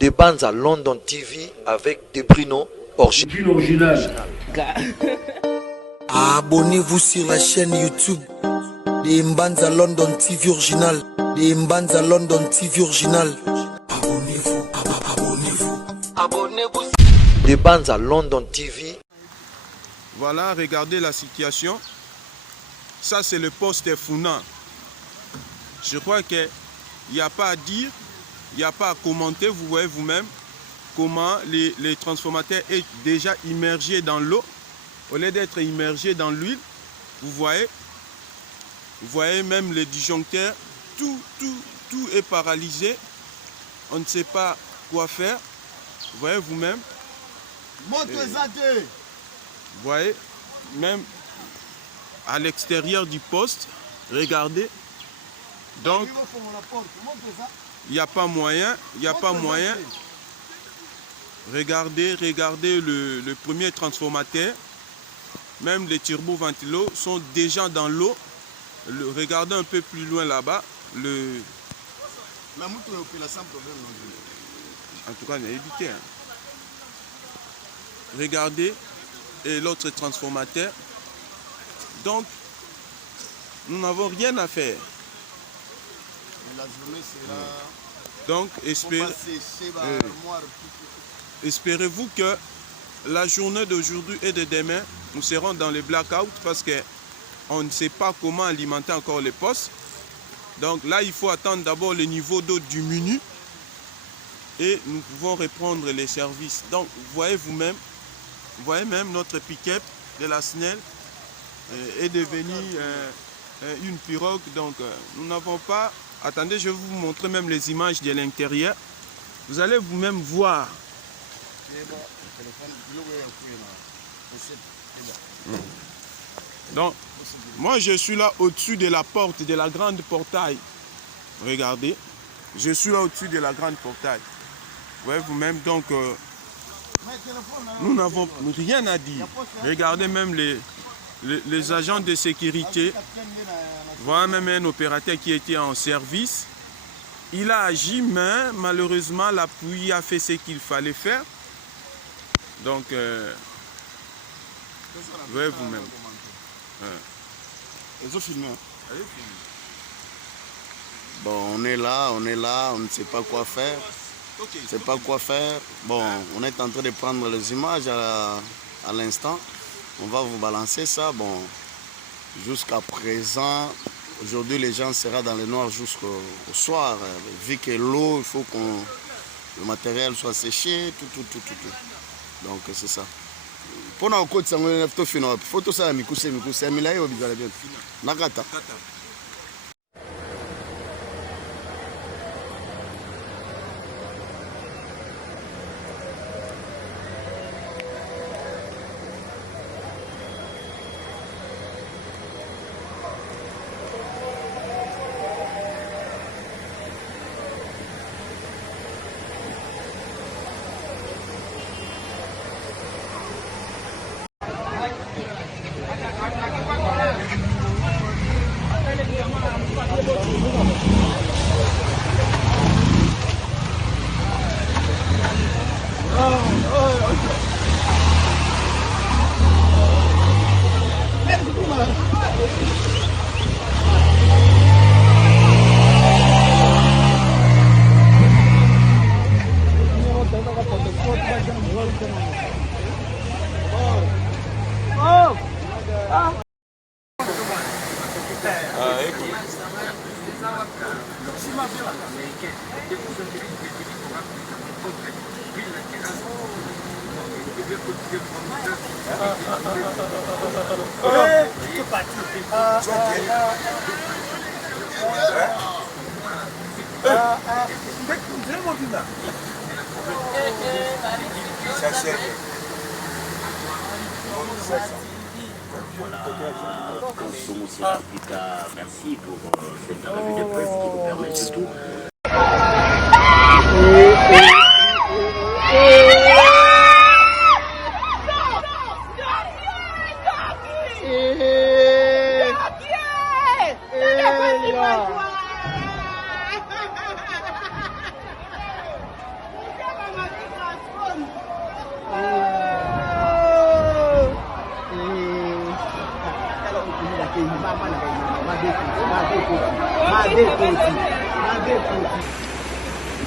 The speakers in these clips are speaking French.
Des bandes à London TV avec des Bruno original. Abonnez-vous sur la chaîne YouTube des Mbanza London TV original. Des Mbanza London TV original. Abonnez-vous, abonnez-vous. Des bandes à London TV. Voilà, regardez la situation. Ça, c'est le poste Funa. Je crois qu'il n'y a pas à dire, il n'y a pas à commenter. Vous voyez vous-même comment les transformateurs est déjà immergé dans l'eau. Au lieu d'être immergé dans l'huile, vous voyez même les disjoncteurs, tout est paralysé. On ne sait pas quoi faire. Vous voyez vous-même. Vous voyez, même à l'extérieur du poste, regardez. Donc, il n'y a pas moyen, Regardez le premier transformateur. Même les turboventilos sont déjà dans l'eau. Regardez un peu plus loin là-bas. En tout cas, on a évité. Hein. Regardez et l'autre transformateur. Donc, nous n'avons rien à faire. Donc, espérez-vous que la journée d'aujourd'hui et de demain, nous serons dans les blackouts parce qu'on ne sait pas comment alimenter encore les postes. Donc là, il faut attendre d'abord le niveau d'eau diminue et nous pouvons reprendre les services. Donc, vous voyez même notre pick-up de la SNEL est devenu une pirogue. Donc, nous n'avons pas... Attendez, je vais vous montrer même les images de l'intérieur. Vous allez vous-même voir. Donc, moi je suis là au-dessus de la porte, de la grande portail. Regardez, je suis là au-dessus de la grande portail. Vous voyez vous-même, donc nous n'avons rien à dire. Regardez même les agents de sécurité. Voilà même un opérateur qui était en service. Il a agi, mais malheureusement la pluie a fait ce qu'il fallait faire. Donc, vous voyez vous-même. Bon, on est là, on ne sait pas quoi faire. Bon, on est en train de prendre les images à l'instant. On va vous balancer ça. Bon, jusqu'à présent, aujourd'hui les gens seront dans le noir jusqu'au soir. Vu que l'eau, il faut que le matériel soit séché, tout. Donc c'est ça. Pour nous, il faut tout ça, c'est Nakata. Merci pour cette revue de presse qui nous permet surtout.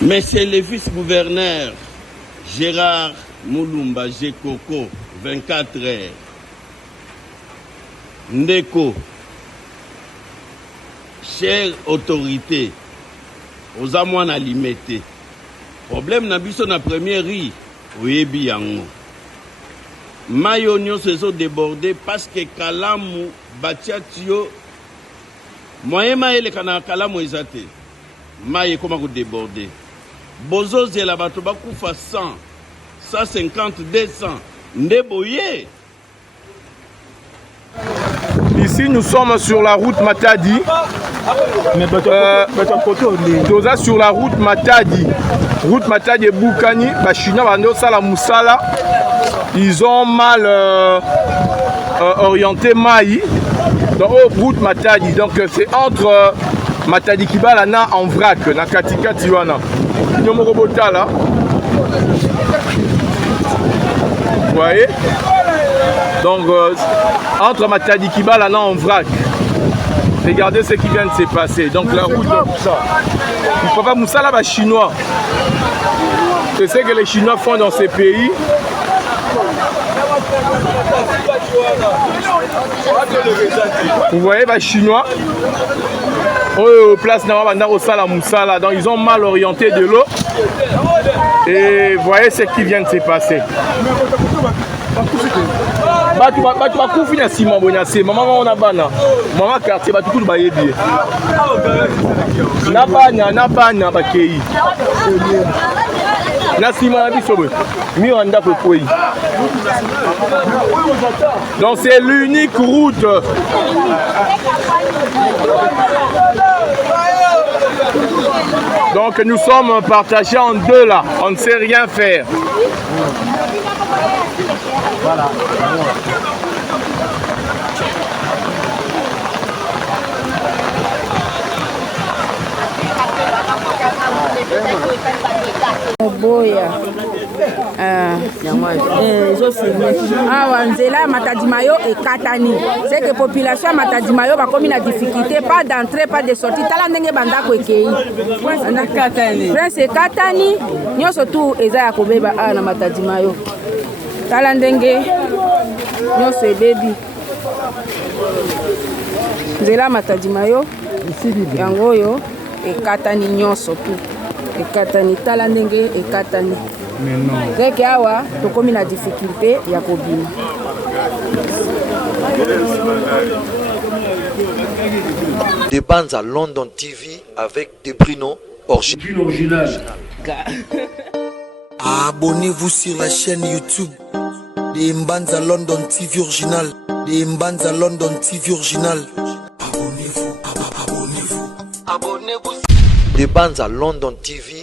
Monsieur le vice-gouverneur Gérard Moulumba Gekoko, 24 heures. Ndeko, chère autorité, aux amours à limiter. Problème na biso na première riz, oyebi yango. Mayo nyonso sont débordé parce que kalamu batiatio moyen maele kana kalamu ezate. Maye comment vous déborder. Bozo zela bato bakufa 100, 150, 200. Ndeboye. Ici, nous sommes sur la route Matadi. Sur la route Matadi. Route Matadi et Boukani. Ils ont mal orienté Maï. Dans route Matadi. Donc c'est entre Matadi Kibalana en vrac. Na Katika Tiwana. Nyomorobota là. Vous voyez? Donc, entre Matadi Kibala là en vrac. Regardez ce qui vient de se passer. Donc, la route. Papa Moussa là, chinois. C'est ce que les Chinois font dans ces pays. Vous voyez, les Chinois. Place Moussa. Donc, ils ont mal orienté de l'eau. Et vous voyez ce qui vient de se passer. Bakufi na sima bonyase mama ona bana mama quartier batukutu bayebi na bana bakei na sima na biso boy mi wanda kokoi. Donc c'est l'unique route donc nous sommes partagés en deux là, on ne sait rien faire. Voilà. Boya. Awa nzela Matadi Mayo et Katani. C'est que la population à Matadi Mayo va comme une difficulté, pas d'entrée, pas de sortie. Tala ndenge banda ko ekei. Prince Katani, nyo surtout eza ya kobeba na Matadi Mayo. Tala ndenge nyo se bebi. Nzela Matadi Mayo yango yo ekatani nyonso tu. Ekatani tala ndenge ekatani. C'est que awa tokomi na difficulté ya kobima. Des bandes à London TV avec des Bruno original. Abonnez-vous sur la chaîne YouTube des Mbanza London TV original. Des Mbanza London TV original. Abonnez-vous. Des bandes à London TV